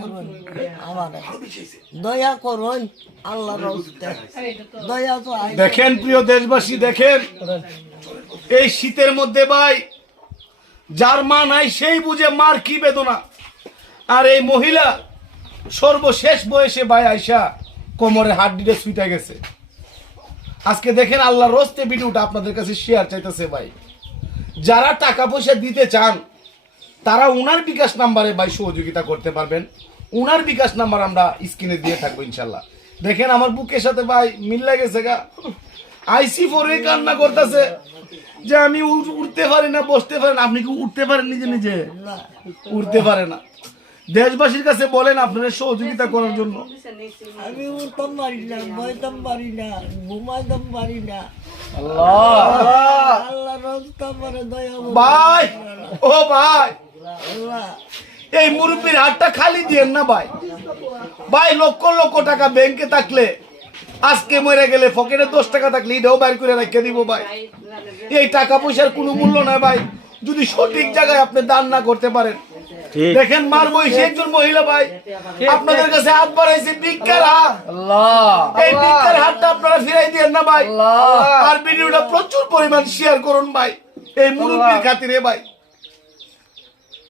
করুন আমাদের, দয়া করুন আল্লাহর রাস্তে, দয়া তো দেখেন প্রিয় দেশবাসী, দেখেন এই শীতের মধ্যে ভাই যার মা নাই সেই বুঝে মার কি বেদনা। আর এই মহিলা সর্বশেষ বয়সে ভাই আইসা কোমরে হাড্ডিতে ছুটে গেছে। আজকে দেখেন আল্লাহর রস্তে ভিডিওটা আপনাদের কাছে শেয়ার চাইতেছে ভাই, যারা টাকা পয়সা দিতে চান তারা উনার বিকাশ নাম্বারে ভাই সহযোগিতা করতে পারবেন। উনার বিকাশ নাম্বার আমরা স্ক্রিনে দিয়ে থাকবো ইনশাল্লাহ। দেখেন আমার বুকের সাথে ভাই মিল লাগেছে গা, আইসি ফোরে কান্না করতেছে যে আমি উঠতে পারি না, বসতে পারি না। আপনি কি উঠতে পারেন নিজে নিজে? উঠতে পারে না। দেশবাসীর কাছে বলেন আপনাদের সহযোগিতা করার জন্য। আমি উঠতাম পারি না, বইতাম পারি না, ঘুমাইতাম পারি না। আল্লাহর রাস্তে আমারে দয়া করুন ভাই ও ভাই, আল্লাহ। এই মুরব্বীর হাতটা খালি দিয়েন না ভাই। ভাই লক্ষ লক্ষ টাকা ব্যাংকে থাকলে আজকে মরে গেলে পকেটে 10 টাকা থাকলে এটাও বাইর করে রেখে দিব ভাই। এই টাকা পয়সার কোনো মূল্য নাই ভাই যদি সঠিক জায়গায় আপনি দান না করতে পারেন। দেখেন মার বয়সী একজন মহিলা ভাই আপনাদের কাছে হাত বাড়াইছে, ভিক্ষার হাত। এই ভিক্ষার হাতটা আপনারা ফিরাই দিয়েন না ভাই। আর ভিডিওটা প্রচুর পরিমাণ শেয়ার করুন ভাই এই মুরব্বীর খাতিরে ভাই।